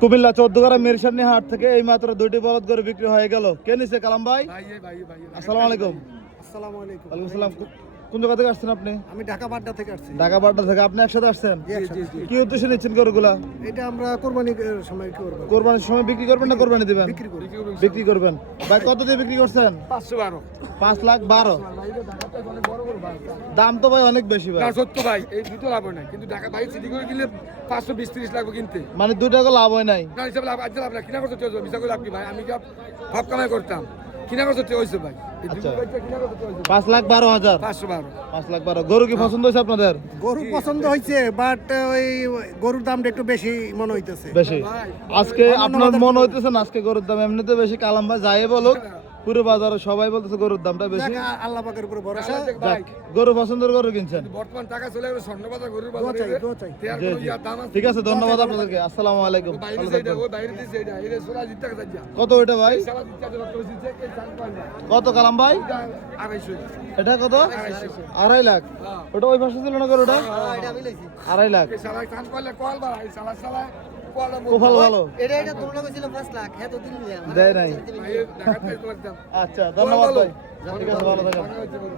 কুমিল্লা 14 মিরসানি হাট থেকে এই মাত্র 2টি বলদ গরু বিক্রি হয়ে গেল। কে নিছে কালাম ভাই? আসসালামু আলাইকুম। আসসালামু আলাইকুম। ওয়ালাইকুম আসসালাম। কোন জায়গা থেকে আসছেন আপনি? আমি ঢাকা বাড্ডা থেকে আসছি। ঢাকা বাড্ডা থেকে। আপনি একসাথে আসছেন? জি। কি উদ্দেশ্যে নিচ্ছেন গরুগুলা? এটা আমরা কোরবানির সময় কি করব? কোরবানির সময় বিক্রি করবেন না কোরবানি দিবেন? বিক্রি করবেন। ভাই কত দিয়ে বিক্রি করছেন? 512। 5,12,000। দাম তো ভাই অনেক বেশি ভাই। না সত্য ভাই, এই দুটো লাভ হয় না, কিন্তু ঢাকা ভাই সিটি করে কিনলে 520-30 লাগবে কিনতে। মানে 2 টাকা লাভ হয় নাই। না হিসাবে লাভ, আজ লাভ না, কিনা করতে হয়েছে, মিশা করে লাভ কি ভাই, আমি কি ভাব কামাই করতাম, কিনা করতে হয়েছে ভাই, এই দুটো বাইকটা কিনা করতে হয়েছে 5,12,000। 512। 5,12,000। গরু কি পছন্দ হয়েছে আপনাদের? গরু পছন্দ হয়েছে, বাট ওই গরুর দামটা একটু বেশি মনে হইতেছে। বেশি। আজকে আপনার মনে হইতেছে না আজকে গরুর দাম এমনিতে বেশি? কালাম ভাই যাই বলুক, পুরো বাজারে সবাই বলতেছে গরুর দামটা বেশি। যাক, আল্লাহ পাকের উপরে ভরসা। যাক, গরু পছন্দের গরু কিনছেন। বর্তমান টাকা চলে গেলে স্বর্ণবাজার গরুর দোয়া বাজারে চাই, দোয়া চাই। তেয়ার জি, কোনো জি। ইয়ার দাম আছে। ঠিক আছে, ধন্যবাদ আপনাদেরকে। আসসালামু আলাইকুম। বাইরে ভালো সেইটা, থাকবেন। ওই বাইরে দিয়ে সেইটা, এই সোলা জিততে গেছে যা। কত ওইটা ভাই? সারা জিততে গেছে, তো জিতছে কে চান পায় না। কত কালাম ভাই? 250। এটা কত? 2.5 লাখ। হ্যাঁ। ওটা ওই পাশে ছিল না গরুটা? এটা আমি লইছি। 2.5 লাখ। এই শালা চান পাইলে কল বাড়া, এই শালা কলটা কোফাল ভালো এটা তোমরা কইছিল 5 লাখ, হ্যাঁ তো দিন দেয় নাই। ঢাকা থেকে তোমার দাম। আচ্ছা, ধন্যবাদ ভাই। ঠিক আছে, ভালো থাকেন। ভালো হচ্ছে বলো।